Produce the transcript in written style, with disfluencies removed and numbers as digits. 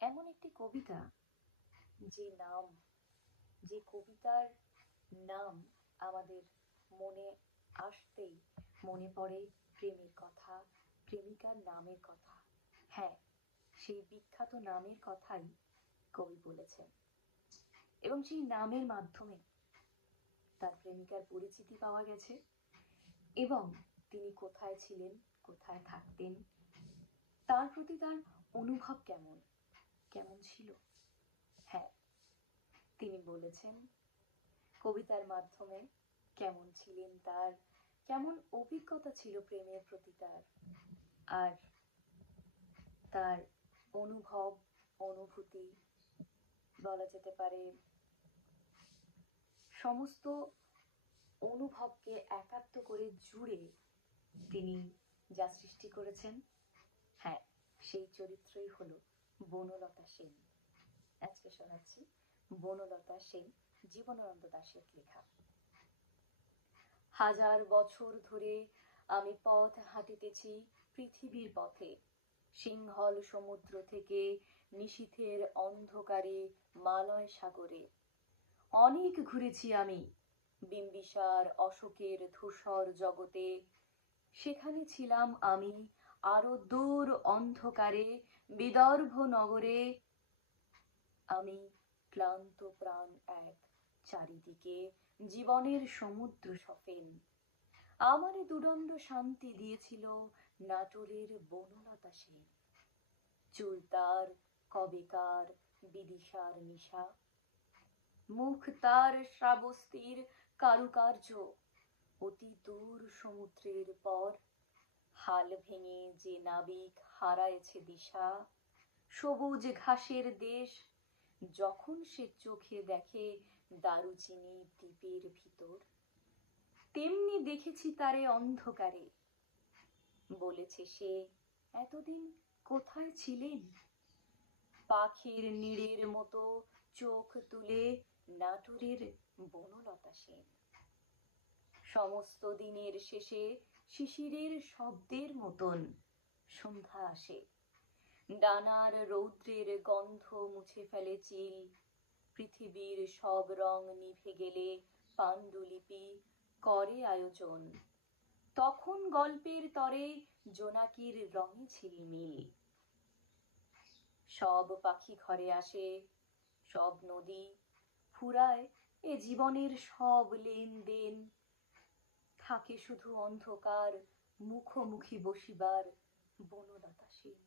এমন একটি কবিতা যে নাম যে কবিতার নাম আমাদের মনে আসতেই মনে পড়ে প্রেমের কথা, প্রেমিকার নামের কথা। হ্যাঁ, সেই বিখ্যাত নামের কথাই কবি বলেছেন এবং সেই নামের মাধ্যমে তার প্রেমিকার পরিচিতি পাওয়া গেছে এবং তিনি কোথায় ছিলেন, কোথায় থাকতেন, তার প্রতি তার অনুভব কেমন কেমন ছিল। হ্যাঁ, তিনি বলেছেন কবিতার মাধ্যমে কেমন ছিলেন তার, কেমন অভিজ্ঞতা ছিল প্রেমের প্রতি তার, আর তার অনুভব, অনুভূতি, বলা যেতে পারে সমস্ত অনুভবকে একাত্ম করে জুড়ে তিনি যা সৃষ্টি করেছেন। হ্যাঁ, সেই চরিত্রই হলো বনলতা সেন। আজকে শোনাচ্ছি বনলতা সেন জীবনানন্দ দাশের লেখা। হাজার বছর ধরে আমি পথ হাঁটিতেছি পৃথিবীর পথে, সিংহল সমুদ্র থেকে নিশীথের অন্ধকারে মালয় সাগরে। অনেক ঘুরেছি আমি বিম্বিসার অশোকের ধূসর জগতে, সেখানে ছিলাম আমি আরো দূর অন্ধকারে বিদর্ভ নগরে। আমি ক্লান্ত প্রাণ এক, চারিদিকে জীবনের সমুদ্র সফেন। আমারে দুদণ্ড শান্তি দিয়েছিল নাটোরের বনলতা সেন। চুল তার কবেকার বিদিশার নিশা, মুখ তার শ্রাবস্তির কারুকার্য, অতি দূর সমুদ্রের পর। হাল ভেঙে যে নাবিক হারায়েছে দিশা, সবুজ ঘাসের দেশ যখন সে চোখে দেখে দারুচিনি দ্বীপের ভিতর, তেমনি দেখেছি তারে অন্ধকারে। বলেছে সে, এতদিন কোথায় ছিলেন? পাখির নীড়ের মতো চোখ তুলে নাটোরের বনলতা সেন। সমস্ত দিনের শেষে শিশিরের শব্দের মতন সন্ধ্যা আসে, ডানার রৌদ্রের গন্ধ মুছে ফেলে চিল। পৃথিবীর সব রং নিভে গেলে পাণ্ডুলিপি করে আয়োজন, তখন গল্পের তরে জোনাকির রঙে ঝিলমিল। সব পাখি ঘরে আসে, সব নদী ফুরায় এ জীবনের সব লেনদেন। থাকে শুধু অন্ধকার মুখোমুখি বসিবার বনলতা সেন।